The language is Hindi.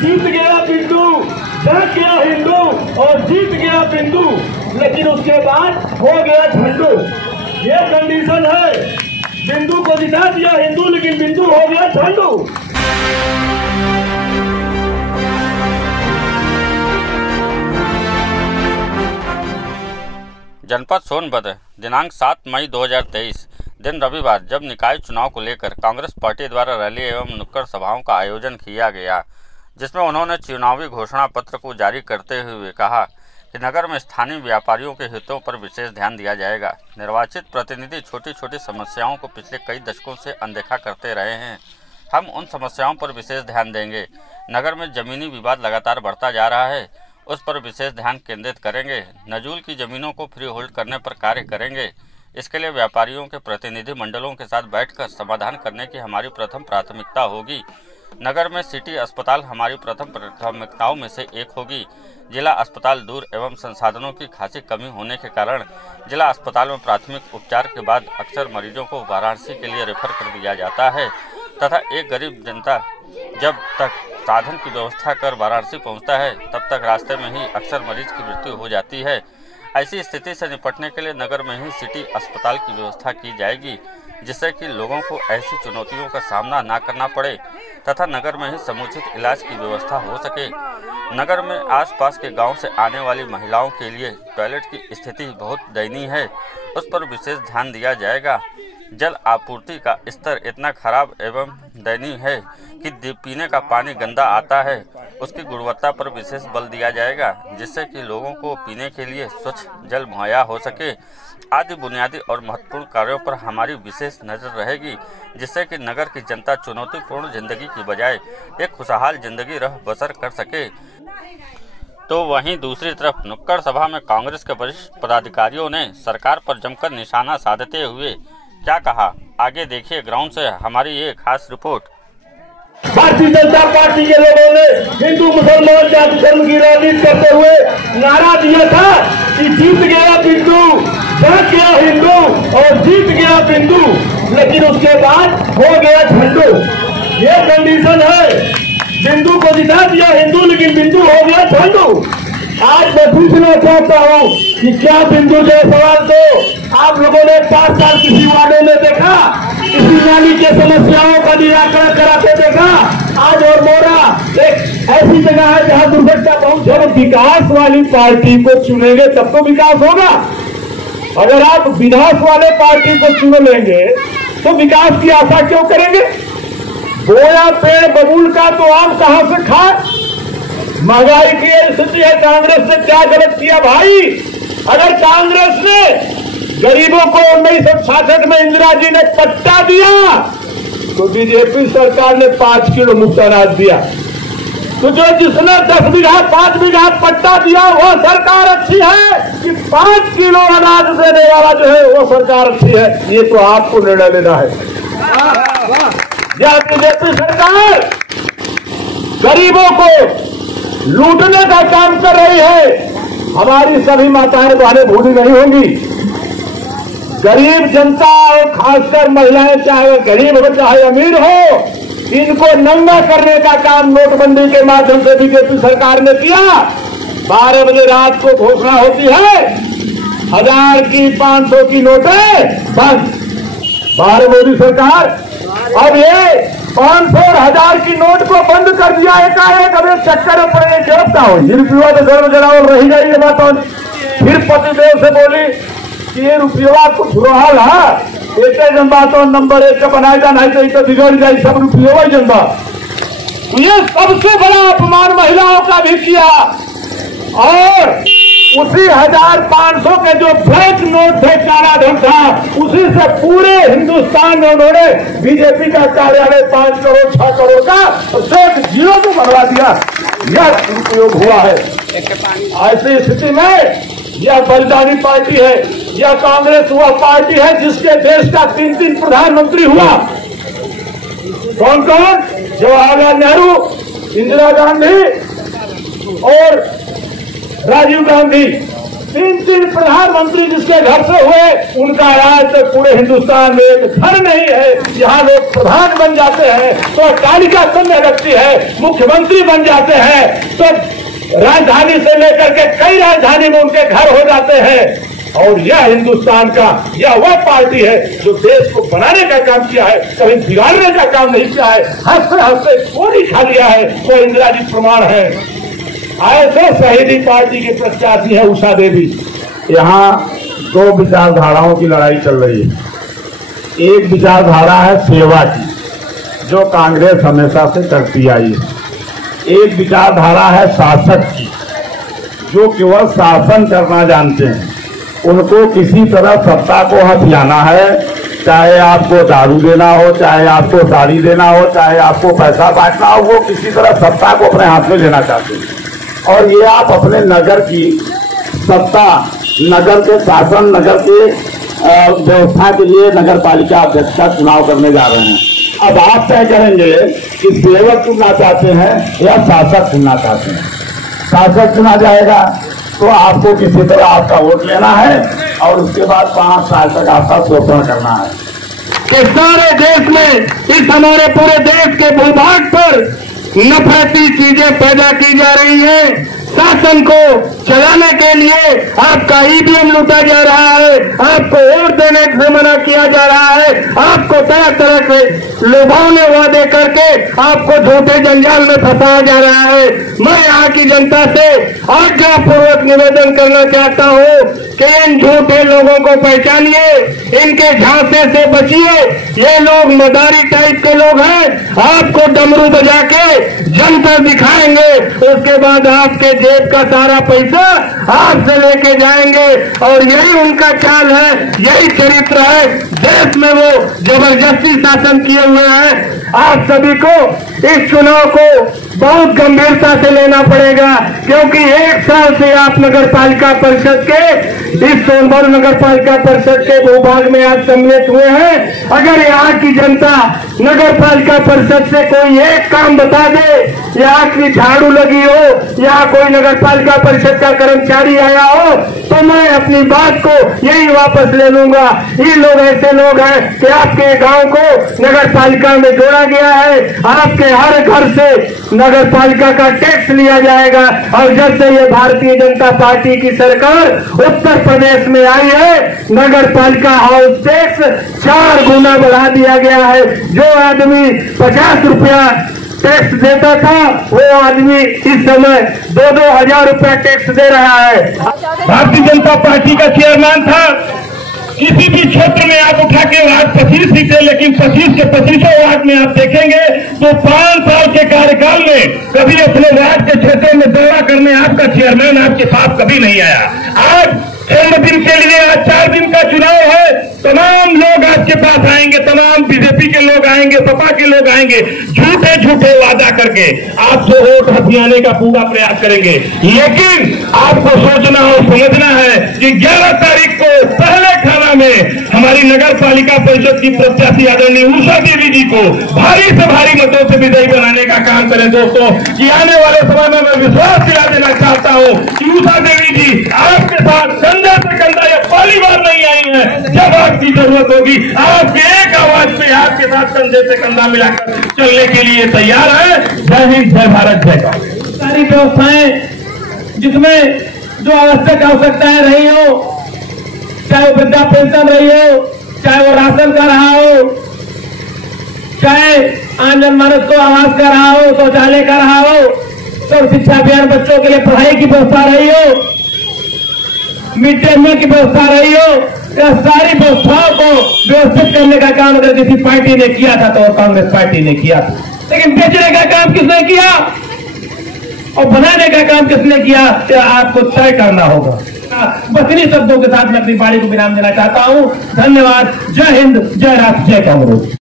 जीत गया बिंदु, डर गया हिंदू और जीत गया बिंदु, लेकिन उसके बाद हो गया झंडू। ये कंडीशन है, बिंदु को जिता दिया हिंदू, लेकिन बिंदु हो गया झंडू। जनपद सोनभद्र दिनांक 7 मई 2023 दिन रविवार, जब निकाय चुनाव को लेकर कांग्रेस पार्टी द्वारा रैली एवं नुक्कड़ सभाओं का आयोजन किया गया, जिसमें उन्होंने चुनावी घोषणा पत्र को जारी करते हुए कहा कि नगर में स्थानीय व्यापारियों के हितों पर विशेष ध्यान दिया जाएगा। निर्वाचित प्रतिनिधि छोटी छोटी समस्याओं को पिछले कई दशकों से अनदेखा करते रहे हैं। हम उन समस्याओं पर विशेष ध्यान देंगे। नगर में जमीनी विवाद लगातार बढ़ता जा रहा है, उस पर विशेष ध्यान केंद्रित करेंगे। नजूल की जमीनों को फ्री होल्ड करने पर कार्य करेंगे। इसके लिए व्यापारियों के प्रतिनिधि मंडलों के साथ बैठकर समाधान करने की हमारी प्रथम प्राथमिकता होगी। नगर में सिटी अस्पताल हमारी प्रथम प्राथमिकताओं में से एक होगी। जिला अस्पताल दूर एवं संसाधनों की खासी कमी होने के कारण जिला अस्पताल में प्राथमिक उपचार के बाद अक्सर मरीजों को वाराणसी के लिए रेफर कर दिया जाता है तथा एक गरीब जनता जब तक साधन की व्यवस्था कर वाराणसी पहुंचता है, तब तक रास्ते में ही अक्सर मरीज की मृत्यु हो जाती है। ऐसी स्थिति से निपटने के लिए नगर में ही सिटी अस्पताल की व्यवस्था की जाएगी, जिससे कि लोगों को ऐसी चुनौतियों का सामना ना करना पड़े तथा नगर में ही समुचित इलाज की व्यवस्था हो सके। नगर में आसपास के गांव से आने वाली महिलाओं के लिए टॉयलेट की स्थिति बहुत दयनीय है, उस पर विशेष ध्यान दिया जाएगा। जल आपूर्ति का स्तर इतना खराब एवं दयनीय है कि पीने का पानी गंदा आता है, उसकी गुणवत्ता पर विशेष बल दिया जाएगा, जिससे कि लोगों को पीने के लिए स्वच्छ जल मुहैया हो सके। आदि बुनियादी और महत्वपूर्ण कार्यों पर हमारी विशेष नज़र रहेगी, जिससे कि नगर की जनता चुनौतीपूर्ण जिंदगी की बजाय एक खुशहाल जिंदगी रह बसर कर सके। तो वहीं दूसरी तरफ नुक्कड़ सभा में कांग्रेस के वरिष्ठ पदाधिकारियों ने सरकार पर जमकर निशाना साधते हुए क्या कहा, आगे देखिए ग्राउंड से हमारी ये खास रिपोर्ट। भारतीय जनता पार्टी के लोगों ने हिंदू मुसलमान जाति धर्म की राजनीति करते हुए नारा दिया था कि जीत गया बिंदु, डर गया हिंदू और जीत गया बिंदु, लेकिन उसके बाद हो गया झंडू। ये कंडीशन है, बिंदु को जिता दिया हिंदू, लेकिन बिंदु हो गया झंडू। आज मैं पूछना चाहता हूँ कि क्या बिंदु के सवाल को आप लोगों ने 5 साल किसी वार्डों में देखा, किसी नाली के समस्याओं का निराकरण कराते देखा? आज और मोरा एक ऐसी जगह है जहाँ दुर्घटना बहुत। जब विकास वाली पार्टी को चुनेंगे तब तो विकास होगा। अगर आप विनाश वाले पार्टी को चुन लेंगे तो विकास की आशा क्यों करेंगे? बोया पेड़ बबूल का तो आम कहां से खाए? महंगाई की स्थिति है, कांग्रेस ने क्या गलत किया भाई? अगर कांग्रेस ने गरीबों को 1966 में इंदिरा जी ने पट्टा दिया तो बीजेपी सरकार ने 5 किलो मुफ्त अनाज दिया। तो जो जिसने 10 बीघा 5 बीघा पट्टा दिया वो सरकार अच्छी है कि 5 किलो अनाज देने वाला जो है वो सरकार अच्छी है? ये तो आपको निर्णय लेना है। या बीजेपी सरकार गरीबों को लूटने का काम कर रही है, हमारी सभी माताएं बहनें भूली नहीं होंगी। गरीब जनता और खासकर महिलाएं, चाहे गरीब हो चाहे अमीर हो, इनको नंगा करने का काम नोटबंदी के माध्यम से बीजेपी सरकार ने किया। 12 बजे रात को घोषणा होती है 1000 की 500 की नोटें बंद। 12 मोदी सरकार अब ये 500 और 1000 की नोट को बंद कर दिया एकाएक। अब एक चक्कर में पड़े गिरफ्तार हो, ये रुपया तो गर्व जनावर रही गई। ये बात फिर पतिदेव से बोली कि ये रुपया कुछ रोहल है, एक जनबा तो नंबर 1 का बनाया जाना है तो बिगड़ जाए सब रुपया जनबा। ये सबसे बड़ा अपमान महिलाओं का भी किया और उसी 1500 के जो ब्लैक नोट थे, काला धन था, उसी से पूरे हिंदुस्तान में उन्होंने बीजेपी का कार्यालय 5 करोड़ 6 करोड़ का सिर्फ 0 को बनवा दिया। यह दुरुपयोग हुआ है। ऐसी स्थिति में यह बलिदानी पार्टी है, यह कांग्रेस वह पार्टी है जिसके देश का 3 प्रधानमंत्री हुआ। कौन कौन? जवाहरलाल नेहरू, इंदिरा गांधी और राजीव गांधी, 3 प्रधानमंत्री जिसके घर से हुए, उनका आज तक पूरे हिंदुस्तान में एक घर नहीं है जहां लोग प्रधान बन जाते हैं, तो अट्टालिका कन्या रखती है, मुख्यमंत्री बन जाते हैं, तो राजधानी से लेकर के कई राजधानी में उनके घर हो जाते हैं। और यह हिंदुस्तान का यह वह पार्टी है जो देश को बनाने का काम किया है, कभी बिगाड़ने का काम नहीं किया है। हंसते हंसते गोली खा लिया है, वो इंदिरा जी प्रमाण है। ऐसे शहीदी पार्टी के प्रत्याशी है उषा देवी। यहाँ दो विचारधाराओं की लड़ाई चल रही है। एक विचारधारा है सेवा की, जो कांग्रेस हमेशा से करती आई है। एक विचारधारा है शासक की, जो केवल शासन करना जानते हैं। उनको किसी तरह सत्ता को हथियाना है, चाहे आपको दारू देना हो, चाहे आपको साड़ी देना हो, चाहे आपको पैसा बांटना हो, वो किसी तरह सत्ता को अपने हाथ में लेना चाहते हैं। और ये आप अपने नगर की सत्ता, नगर के शासन, नगर के व्यवस्था के लिए नगर पालिका अध्यक्ष का चुनाव करने जा रहे हैं। अब आप तय करेंगे कि सेवक चुनना चाहते हैं या शासक चुनना चाहते हैं। शासक चुना जाएगा तो आपको किसी तरह आपका वोट लेना है और उसके बाद 5 साल तक आपका शोषण करना है। कि सारे देश में, इस हमारे पूरे देश के भूभाग पर नफरती चीजें पैदा की जा रही हैं। शासन को चलाने के लिए आपका ईवीएम लूटा जा रहा है, आपको वोट देने से मना किया जा रहा है, आपको तरह तरह के लुभावने वादे करके आपको झूठे जंजाल में फंसाया जा रहा है। मैं यहाँ की जनता से आज्ञापूर्वक निवेदन करना चाहता हूँ कि इन झूठे लोगों को पहचानिए, इनके झांसे से बचिए। ये लोग मदारी टाइप के लोग हैं, आपको डमरू बजा के जनता दिखाएंगे, उसके बाद आपके जेब का सारा पैसा आपसे लेके जाएंगे। और यही उनका चाल है, यही चरित्र है। देश में वो जबरदस्ती शासन किए हुए हैं। आप सभी को इस चुनाव को बहुत गंभीरता से लेना पड़ेगा, क्योंकि 1 साल से आप नगर पालिका परिषद के, इस सोनभद्र नगर पालिका परिषद के भूभाग में आप सम्मिलित हुए हैं। अगर यहाँ की जनता नगर पालिका परिषद से कोई एक काम बता दे, यहाँ की झाड़ू लगी हो या कोई नगर पालिका परिषद का कर्मचारी आया हो, तो मैं अपनी बात को यही वापस ले लूंगा। ये लोग ऐसे लोग हैं कि आपके गांव को नगर पालिका में जोड़ा गया है, आपके हर घर से नगर पालिका का टैक्स लिया जाएगा। और जब से ये भारतीय जनता पार्टी की सरकार उत्तर प्रदेश में आई है, नगर पालिका हाउस टैक्स 4 गुना बढ़ा दिया गया है। जो आदमी 50 रुपया टैक्स देता था, वो आदमी इस समय 2-2 हजार रुपया टैक्स दे रहा है। भारतीय जनता पार्टी का चेयरमैन था। किसी भी क्षेत्र में आप उठा के आज 25 सीटें, लेकिन 25 के 25 वार्ड में आप देखेंगे तो 5 साल के कार्यकाल में कभी अपने वार्ड के क्षेत्र में दौरा करने आपका चेयरमैन आपके पास कभी नहीं आया। आज 3 दिन के लिए, आज 4 दिन का चुनाव है, तमाम लोग आपके पास आएंगे, तमाम बीजेपी के लोग आएंगे, सपा के लोग आएंगे, झूठे झूठे वादा करके आपसे वोट हथियाने का पूरा प्रयास करेंगे। लेकिन आपको सोचना और समझना है कि 11 तारीख को पहले खाना में हमारी नगर पालिका परिषद की प्रत्याशी आदरणीय उषा देवी जी को भारी से भारी मतों से विजयी बनाने का काम करें। दोस्तों, कि आने वाले समय में मैं विश्वास दिला देना चाहता हूँ कि उषा देवी जी आपके साथ कंधा से कंधा या पहली बार नहीं आई है। जब आपकी जरूरत होगी, आपके एक आवाज पे आपके साथ कंधे से कंधा मिलाकर चलने के लिए तैयार है। जय हिंद, जय भारत, जय कांग्रेस। सारी व्यवस्थाएं जिसमें जो आवश्यक आवश्यकताएं रही हो, चाहे वो वृद्धा पेंशन रही हो, चाहे वो राशन का रहा हो, चाहे आम जनमानस को आवास का रहा हो, शौचालय का रहा हो, सर्व शिक्षा अभियान, बच्चों के लिए पढ़ाई की व्यवस्था रही हो, मिड डे मील की व्यवस्था रही हो, यह सारी व्यवस्थाओं को व्यवस्थित करने का काम अगर किसी पार्टी ने किया था तो कांग्रेस पार्टी ने किया था। लेकिन बेचने का काम किसने किया और बनाने का काम किसने किया, यह आपको तय करना होगा। बस इन्हीं शब्दों के साथ मैं अपनी बाणी को विराम देना चाहता हूं। धन्यवाद। जय हिंद, जय राष्ट्र, जय कांग्रेस।